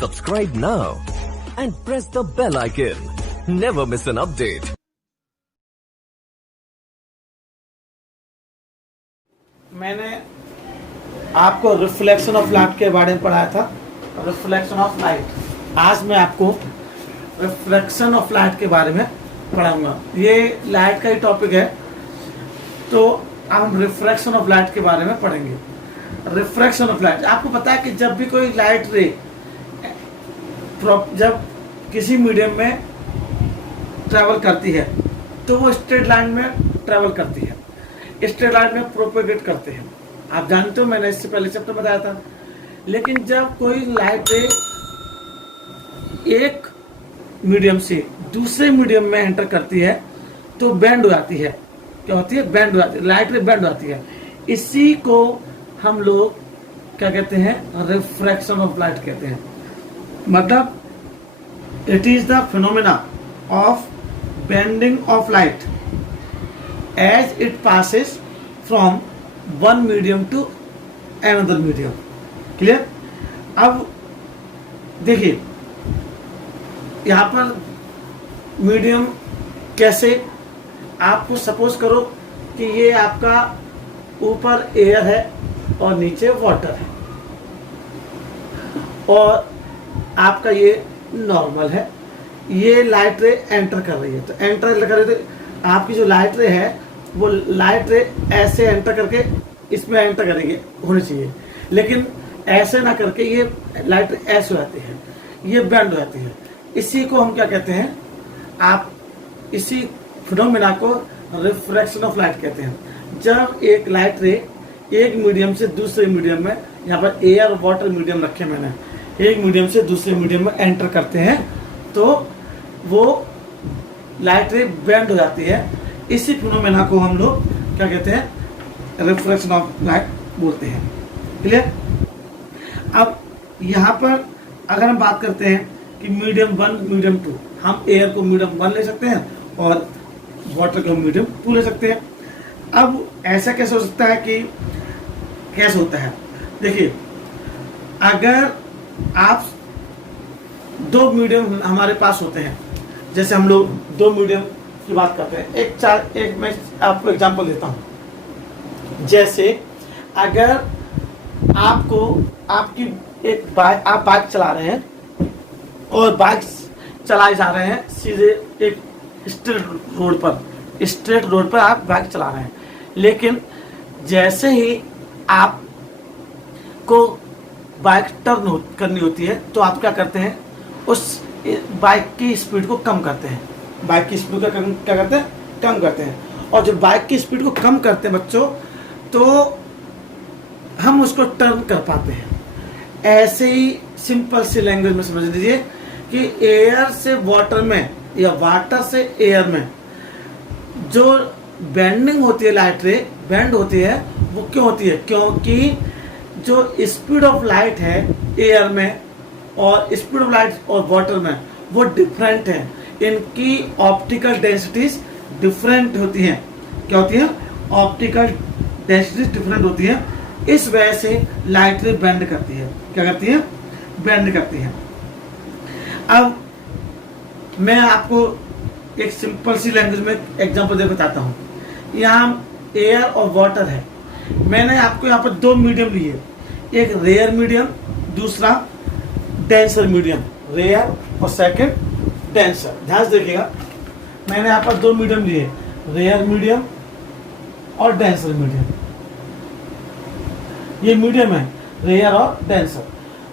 Subscribe now and press the bell icon. Never miss an update. मैंने आपको reflection of light के बारे में पढ़ाया था, रिफ्लेक्शन ऑफ लाइट। आज मैं आपको रिफ्लेक्शन ऑफ लाइट के बारे में पढ़ाऊंगा। ये लाइट का ही टॉपिक है, तो हम रिफ्रैक्शन ऑफ लाइट के बारे में पढ़ेंगे। रिफ्रैक्शन ऑफ लाइट, आपको पता है कि जब भी कोई लाइट रे जब किसी मीडियम में ट्रैवल करती है तो वो स्ट्रेट लाइन में ट्रैवल करती है, स्ट्रेट लाइन में प्रोपेगेट करते हैं। आप जानते हो, मैंने इससे पहले चैप्टर बताया था। लेकिन जब कोई लाइट रे एक मीडियम से दूसरे मीडियम में एंटर करती है तो बैंड हो जाती है। क्या होती है? बैंड हो जाती है, लाइट रे बैंड हो जाती है। इसी को हम लोग क्या कहते हैं? रिफ्रैक्शन ऑफ लाइट कहते हैं। मतलब it is the phenomena of bending of light as it passes from one medium to another medium. Clear? अब देखिए यहाँ पर मीडियम कैसे, आपको सपोज करो कि ये आपका ऊपर एयर है और नीचे वाटर है, और आपका ये नॉर्मल है। ये लाइट रे एंटर कर रही है, तो एंटर कर रही है, आपकी जो लाइट रे है वो लाइट रे ऐसे एंटर करके इसमें एंटर करेंगे होनी चाहिए, लेकिन ऐसे ना करके ये लाइट रे ऐसे हो जाती है, ये बेंड हो जाती है। इसी को हम क्या कहते हैं? आप इसी फिनोमेना को रिफ्रैक्शन ऑफ लाइट कहते हैं। जब एक लाइट रे एक मीडियम से दूसरे मीडियम में, यहाँ पर एयर और वाटर मीडियम रखे मैंने, एक मीडियम से दूसरे मीडियम में एंटर करते हैं तो वो लाइट रे बेंड हो जाती है। इसी फिनोमेना को हम लोग क्या कहते हैं? रिफ्रैक्शन ऑफ लाइट बोलते हैं। क्लियर? अब यहाँ पर अगर हम बात करते हैं कि मीडियम 1 मीडियम 2, हम एयर को मीडियम 1 ले सकते हैं और वाटर को मीडियम 2 ले सकते हैं। अब ऐसा कैसे हो सकता है कि कैसे होता है? देखिए, अगर आप दो मीडियम हमारे पास होते हैं, जैसे हम लोग दो मीडियम की बात करते हैं, एक मैं आपको एग्जांपल देता हूं। जैसे अगर आपको आपकी एक बाइक, आप बाइक चला रहे हैं और बाइक चलाए जा रहे हैं सीधे एक स्ट्रेट रोड पर आप बाइक चला रहे हैं, लेकिन जैसे ही आपको बाइक टर्न करनी होती है तो आप क्या करते हैं? उस बाइक की स्पीड को कम करते हैं। बाइक की स्पीड को क्या करते हैं? कम करते हैं। और जब बाइक की स्पीड को कम करते हैं बच्चों, तो हम उसको टर्न कर पाते हैं। ऐसे ही सिंपल सी लैंग्वेज में समझ लीजिए कि एयर से वाटर में या वाटर से एयर में जो बेंडिंग होती है, लाइट रे बेंड होती है, वो क्यों होती है? क्योंकि जो स्पीड ऑफ लाइट है एयर में और स्पीड ऑफ लाइट और वाटर में वो डिफरेंट है। इनकी ऑप्टिकल डेंसिटीज डिफरेंट होती हैं। क्या होती है? ऑप्टिकल डेंसिटीज डिफरेंट होती है। इस वजह से लाइट रे बेंड करती है। क्या करती है? बेंड करती है। अब मैं आपको एक सिंपल सी लैंग्वेज में एग्जांपल दे बताता हूँ। यहाँ एयर और वाटर है, मैंने आपको यहाँ पर दो मीडियम लिए, एक रेयर मीडियम, दूसरा डेंसर मीडियम। रेयर और सेकंड डेंसर। ध्यान से देखिएगा, मैंने यहाँ पर दो मीडियम लिए, रेयर मीडियम और डेंसर मीडियम। ये मीडियम है, रेयर और डेंसर।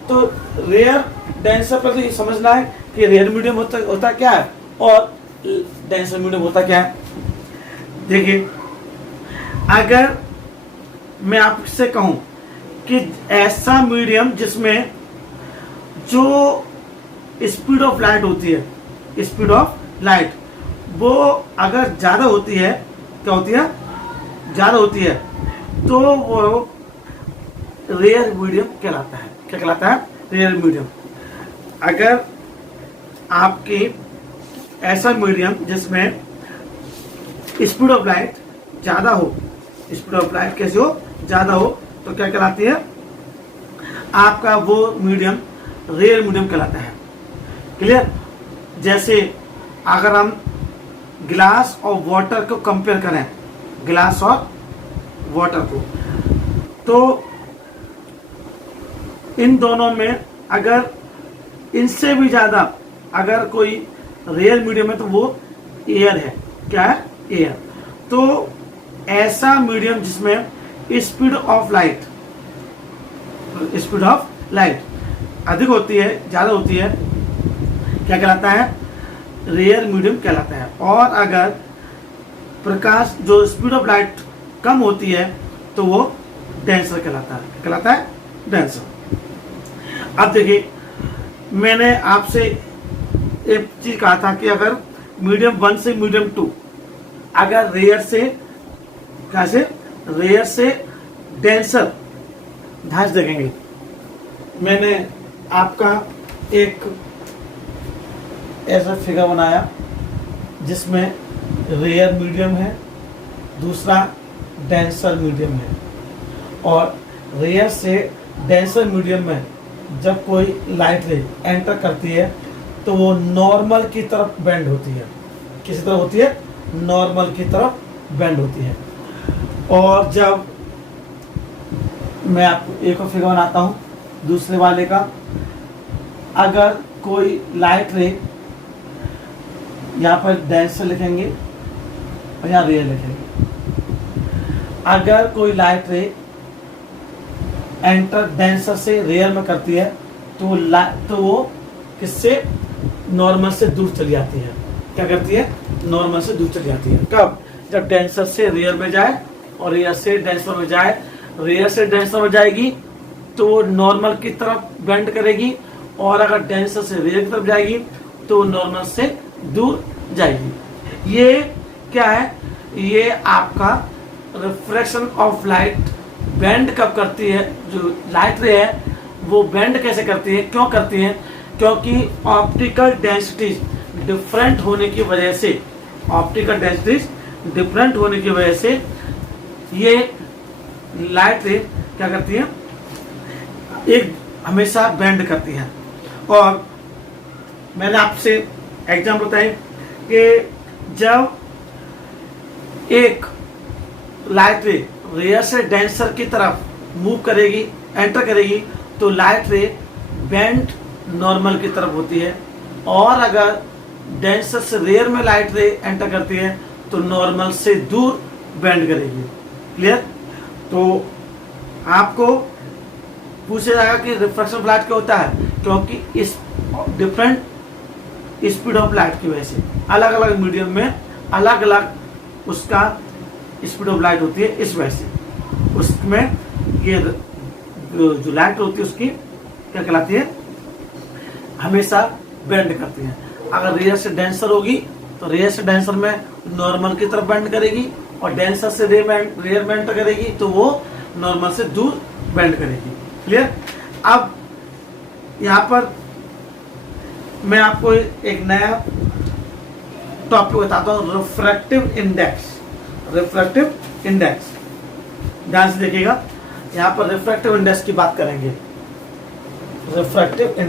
तो रेयर डेंसर पर तो ये समझना है कि रेयर मीडियम होता क्या है और डेंसर मीडियम होता क्या है। देखिए, अगर मैं आपसे कहूं कि ऐसा मीडियम जिसमें जो स्पीड ऑफ लाइट होती है, स्पीड ऑफ लाइट वो अगर ज्यादा होती है, क्या होती है? ज्यादा होती है, तो वो रेयर मीडियम कहलाता है। क्या कहलाता है? Rare medium. अगर आपकी ऐसा मीडियम जिसमें स्पीड ऑफ लाइट ज्यादा हो, स्पीड ऑफ लाइट कैसे हो? ज्यादा हो, तो क्या कहलाती है? आपका वो मीडियम रेयर मीडियम कहलाता है। क्लियर? जैसे अगर हम ग्लास और वाटर को कंपेयर करें, ग्लास और वाटर को, तो इन दोनों में अगर इनसे भी ज्यादा अगर कोई रेयर मीडियम है तो वो एयर है। क्या है? एयर। तो ऐसा मीडियम जिसमें स्पीड ऑफ लाइट अधिक होती है, ज्यादा होती है, क्या कहलाता है? रेयर मीडियम कहलाता है। और अगर प्रकाश जो स्पीड ऑफ लाइट कम होती है तो वो डेंसर कहलाता है। क्या कहलाता है? डेंसर। अब देखिए, मैंने आपसे एक चीज कहा था कि अगर मीडियम 1 से मीडियम 2, अगर रेयर से डेंसर धांस देखेंगे। मैंने आपका एक ऐसा फिगर बनाया जिसमें रेयर मीडियम है, दूसरा डेंसर मीडियम है, और रेयर से डेंसर मीडियम में जब कोई लाइट रे एंटर करती है तो वो नॉर्मल की तरफ बेंड होती है। किसी तरफ होती है? नॉर्मल की तरफ बेंड होती है। और जब मैं आपको एक और फिगर बनाता हूँ दूसरे वाले का, अगर कोई लाइट रे, यहाँ पर डेंसर लिखेंगे और यहाँ रेयर लिखेंगे, अगर कोई लाइट रे एंटर डेंसर से रेयर में करती है तो वो किससे? नॉर्मल से दूर चली जाती है। क्या करती है? नॉर्मल से दूर चली जाती है। कब? जब डेंसर से रेयर में जाए और रेयर से डेंसर में जाए। रेयर से डेंसर में जाएगी तो वो नॉर्मल की तरफ बेंड करेगी, और अगर डेंसर से रेयर की तरफ जाएगी तो वो नॉर्मल से दूर जाएगी। ये क्या है? ये आपका रिफ्रैक्शन ऑफ लाइट बेंड कब करती है? जो लाइट रे है वो बेंड कैसे करती है? क्यों करती है? क्योंकि ऑप्टिकल डेंसिटीज डिफरेंट होने की वजह से, ये लाइट रे क्या करती है? एक हमेशा बेंड करती है। और मैंने आपसे एग्जाम्पल बताया कि जब एक लाइट रे रेयर से डेंसर की तरफ मूव करेगी, एंटर करेगी, तो लाइट रे बेंड नॉर्मल की तरफ होती है, और अगर डेंसर से रेयर में लाइट रे एंटर करती है तो नॉर्मल से दूर बेंड करेगी। क्लियर? तो आपको पूछा जाएगा कि रिफ्रैक्शन ऑफ लाइट क्या होता है? क्योंकि इस डिफरेंट स्पीड ऑफ लाइट की वजह से अलग अलग मीडियम में अलग अलग उसका स्पीड ऑफ लाइट होती है। इस वजह से उसमें ये जो लाइट होती है उसकी क्या कहलाती है? हमेशा बेंड करती है। अगर रेयर से डेंसर होगी तो रेयर से डेंसर में नॉर्मल की तरफ बेंड करेगी, और डेंसर से रेयर में एंटर करेगी तो वो नॉर्मल से दूर बेंड करेगी। क्लियर? अब यहाँ पर मैं आपको एक नया टॉपिक बताता हूँ, रिफ्रैक्टिव इंडेक्स। ध्यान से देखिएगा, यहाँ पर रिफ्रैक्टिव इंडेक्स की बात करेंगे। रिफ्रैक्टिव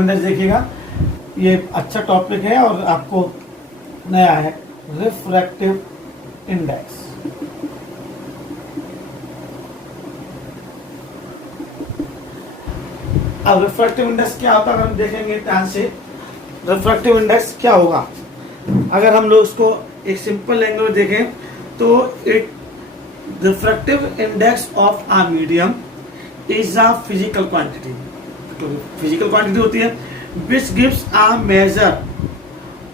इंडेक्स देखिएगा, ये अच्छा टॉपिक है और आपको नया है। रिफ्रैक्टिव इंडेक्स, अब रिफ्रैक्टिव इंडेक्स क्या होता है अगर हम देखेंगे ध्यान से। रिफ्रैक्टिव इंडेक्स क्या होगा अगर हम लोग उसको एक सिंपल लैंग्वेज में देखें तो it refractive index of a medium is a physical quantity. Physical quantity होती है which gives a measure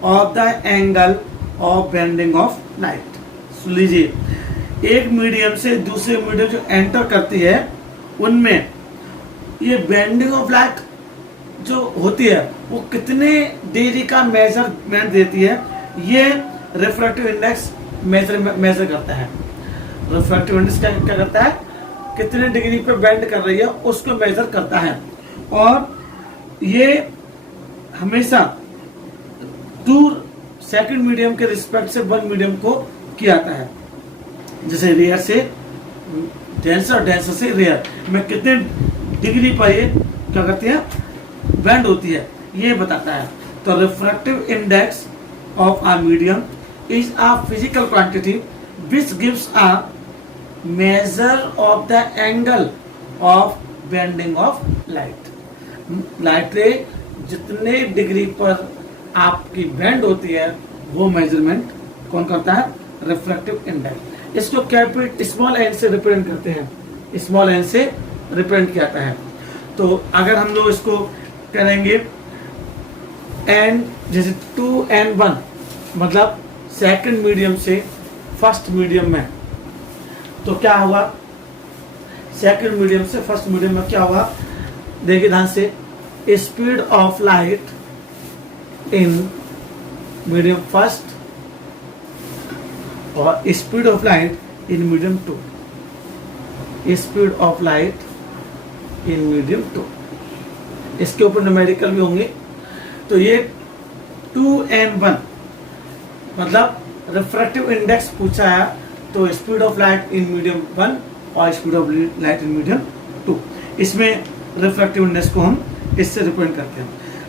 of the angle of bending of light. सुन लीजिए, एक मीडियम से दूसरे मीडियम जो एंटर करती है उनमें ये बेंडिंग ऑफ लाइट जो होती है वो कितने डिग्री का मेजरमेंट देती है, ये रिफ्रैक्टिव इंडेक्स मेजर करता है। रिफ्रैक्टिव इंडेक्स क्या करता है? कितने डिग्री पे बेंड कर रही है उसको मेजर करता है, और ये हमेशा दूर सेकंड मीडियम के रिस्पेक्ट से वन मीडियम को किया जाता है। जैसे रेयर से डेंसर, डेंसर से रेयर में कितने डिग्री पर ये क्या करती है, बेंड होती है, ये बताता है। तो refractive index of a medium is a physical quantity which gives a measure of the angle of bending of light. Light रे जितने डिग्री पर आपकी बेंड होती है वो मेजरमेंट कौन करता है, रिफ्रैक्टिव इंडेक्स। इसको कैपिटल स्मॉल एन से रिप्रेजेंट करते हैं, स्मॉल एन से रिप्रेजेंट किया जाता है। तो अगर हम लोग इसको करेंगे एन, जैसे 2n1 मतलब सेकंड मीडियम से फर्स्ट मीडियम में, तो क्या हुआ, सेकंड मीडियम से फर्स्ट मीडियम में क्या हुआ, देखिए ध्यान से, speed of light in medium first और speed of light in medium 2, speed of light in medium 2, इसके ऊपर न्यूमेरिकल भी होंगे। तो ये 2n1 मतलब रिफ्रैक्टिव इंडेक्स पूछा है, तो speed of light in medium 1 और speed of light in medium 2, इसमें रिफ्रैक्टिव इंडेक्स को हम इससे रिप्रेजेंट करते हैं।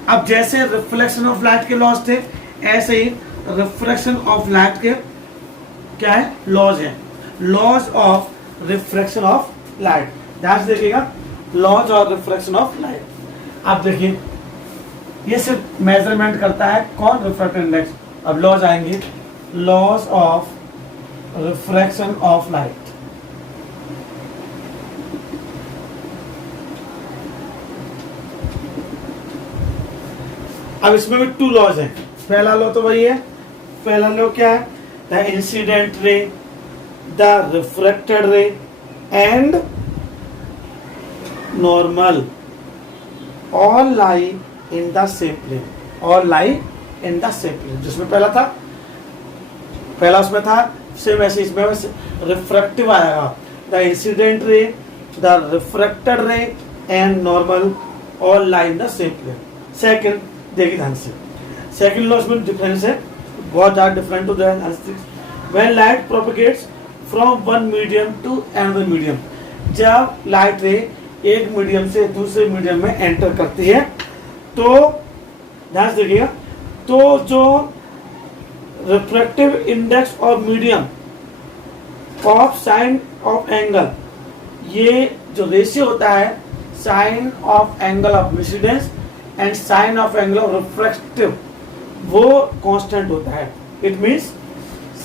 अब जैसे रिफ्लेक्शन ऑफ लाइट के लॉज थे, ऐसे ही रिफ्रैक्शन ऑफ लाइट के क्या है, लॉज है, laws of refraction of light. ध्यान से देखिएगा, लॉज और रिफ्रैक्शन ऑफ लाइट। आप देखिए ये सिर्फ मेजरमेंट करता है कौन, रिफ्रैक्टिव इंडेक्स। अब लॉज आएंगे, laws of refraction of light. अब इसमें भी 2 लॉज हैं। पहला लॉ तो वही है, पहला लॉ क्या है, the incident ray, the refracted ray and normal all lie in the same plane, all lie in the same plane. जिसमें पहला था, पहला उसमें था सेम, ऐसे इसमें रिफ्रैक्टिव आएगा, the incident ray, the refracted ray and normal all lie in the same plane. Second देखिए ध्यान से, सेकंड लॉ में डिफरेंस है, बहुत ज्यादा different to the when light propagates from one medium to another medium. जब light ray एक medium से दूसरे मीडियम में एंटर करती है, तो ध्यान से देखिएगा, तो जो refractive index of medium of sine of angle, ये जो रेशियो होता है sine of angle of incidence and sine of angle of refractive, वो कांस्टेंट होता है। इट मींस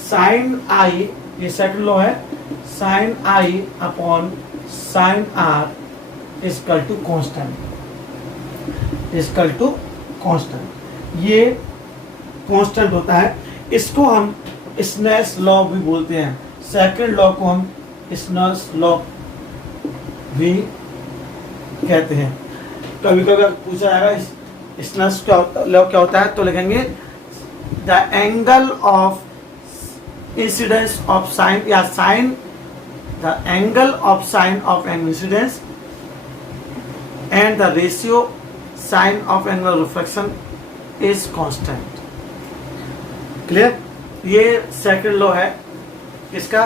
साइन आई, ये सेकंड लॉ है, sine I upon sine R equal to constant, equal to constant, ये कांस्टेंट होता है। इसको हम स्नेल्स लॉ भी बोलते हैं। सेकंड लॉ को हम स्नेल्स लॉ भी कहते हैं। कभी कभी पूछा जाएगा स्नेल्स लॉ क्या होता है, तो लिखेंगे the angle of incidence of sine, या sine, the angle of sine of an incidence and the ratio sine of angle reflection is constant. Clear, ये सेकंड लॉ है इसका,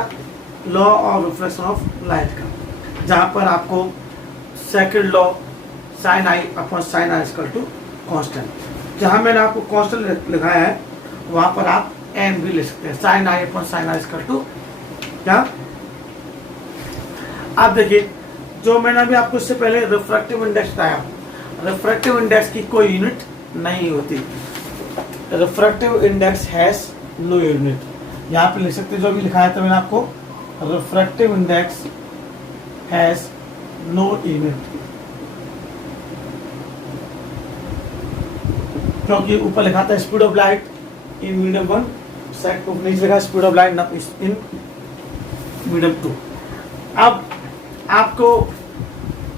law of reflection of light का, जहां पर आपको second law sine I upon sine I equal to constant. जहां मैंने आपको कांस्टेंट लिखाया है वहां पर आप एन भी लिख सकते हैं, sine I upon sine I equal to क्या। आप देखिए, जो मैंने अभी आपको इससे पहले रिफ्रैक्टिव इंडेक्स बताया, रिफ्रैक्टिव इंडेक्स की कोई यूनिट नहीं होती। Refractive index has no unit. यहाँ पे लिख सकते हैं जो भी लिखा है, तो मैंने आपको refractive index has no unit, क्योंकि ऊपर लिखा था speed of light in medium 1, सेट को नीचे लिखा speed of light in medium 2। अब आपको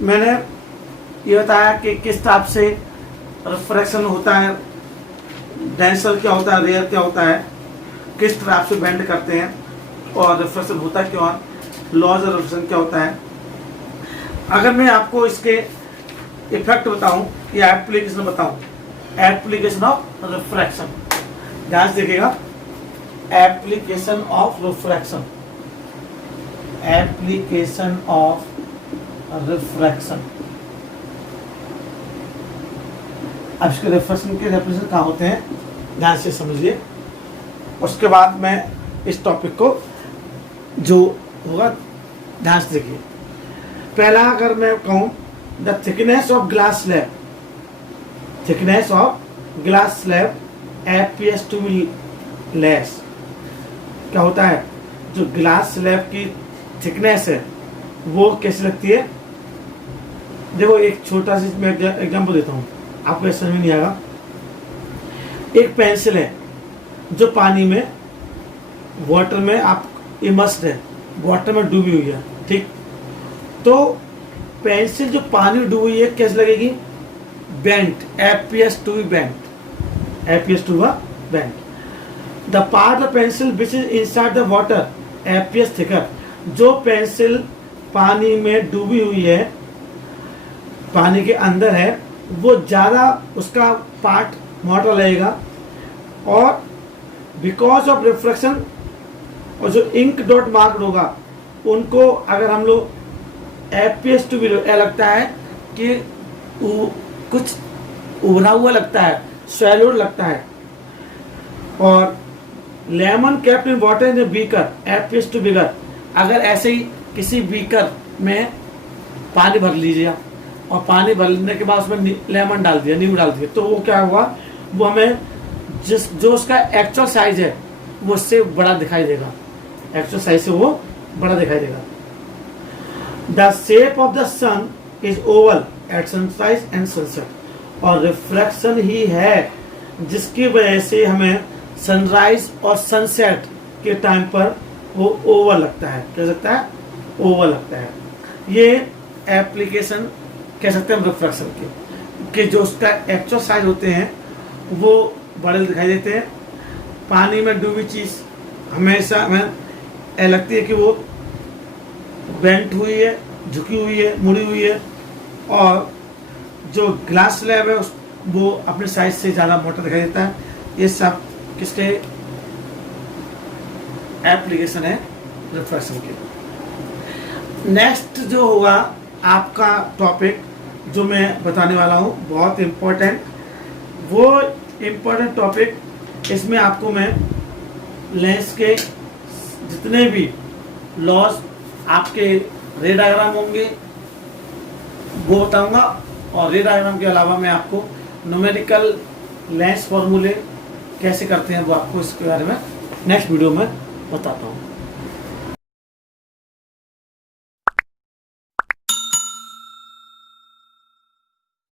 मैंने ये बताया कि किस टाइप से रिफ्रैक्शन होता है, डेंसर क्या होता है, रेयर क्या होता है, किस तरह से बेंड करते हैं और रिफ्रैक्शन होता है क्यों, लॉज और रिफ्रैक्शन क्या होता है। अगर मैं आपको इसके इफेक्ट बताऊं या एप्लीकेशन बताऊं, एप्लीकेशन ऑफ रिफ्रैक्शन, ध्यान से देखिएगा, application of refraction, application of refraction. अब इसके रिफ्रैक्शन के रेप्रेजेंट कहाँ होते हैं, ध्यान से समझिए। उसके बाद मैं इस टॉपिक को जो होगा ध्यान से देखिए। पहला अगर मैं कहूँ, the thickness of glass slab, thickness of glass slab appears to be less। क्या होता है, जो ग्लास स्लैब की थिकनेस है वो कैसी लगती है। देखो एक छोटा सा मैं एग्जांपल देता हूँ, आपको समझ में नहीं आएगा। एक पेंसिल है जो पानी में, वाटर में आप इमर्स्ड है, वाटर में डूबी हुई है, ठीक। तो पेंसिल जो पानी में डूबी हुई है कैसे लगेगी, bent, appears to be bent, appears to be bent। The part of pencil which is inside the water appears thicker। जो पेंसिल पानी में डूबी हुई है, पानी के अंदर है, वो ज़्यादा उसका पार्ट मोटा लगेगा। और बिकॉज ऑफ रिफ्रैक्शन, और जो इंक डॉट मार्क होगा उनको अगर हम लोग appears to be लगता है कि कुछ उभरा हुआ लगता है, स्वैलोड लगता है। और lemon kept in water in beaker appears to bigger। अगर ऐसे ही किसी बीकर में पानी भर लीजिए और पानी भरने के बाद उसमें लेमन डाल दिया, नींबू डाल दिया, तो वो क्या हुआ, वो हमें जो उसका एक्चुअल साइज है वो उससे बड़ा दिखाई देगा, एक्चुअल साइज से वो बड़ा दिखाई देगा। The shape of the sun is oval at sunrise and sunset. और रिफ्लेक्शन ही है जिसकी वजह से हमें सनराइज और सनसेट के टाइम पर वो ओवल लगता है। कह सकता है ओवल लगता है। ये एप्लीकेशन कह सकते हैं हम रिफ्लेक्शन के, कि जो उसका एक्चुअल साइज होते हैं वो बड़े दिखाई देते हैं। पानी में डूबी चीज़ हमेशा हमें लगती है कि वो बेंट हुई है, झुकी हुई है, मुड़ी हुई है। और जो ग्लास स्लैब है वो अपने साइज से ज़्यादा मोटा दिखाई देता है। ये सब किसके एप्लीकेशन है, रिफ्रैक्शन के। नेक्स्ट जो होगा आपका टॉपिक जो मैं बताने वाला हूँ, बहुत इम्पोर्टेंट, वो इम्पोर्टेंट टॉपिक, इसमें आपको मैं लेंस के जितने भी लॉज आपके रे डायग्राम होंगे वो बताऊंगा। और रे डायग्राम के अलावा मैं आपको न्यूमेरिकल लेंस फॉर्मूले कैसे करते हैं वो आपको इसके बारे में नेक्स्ट वीडियो में बताता हूँ।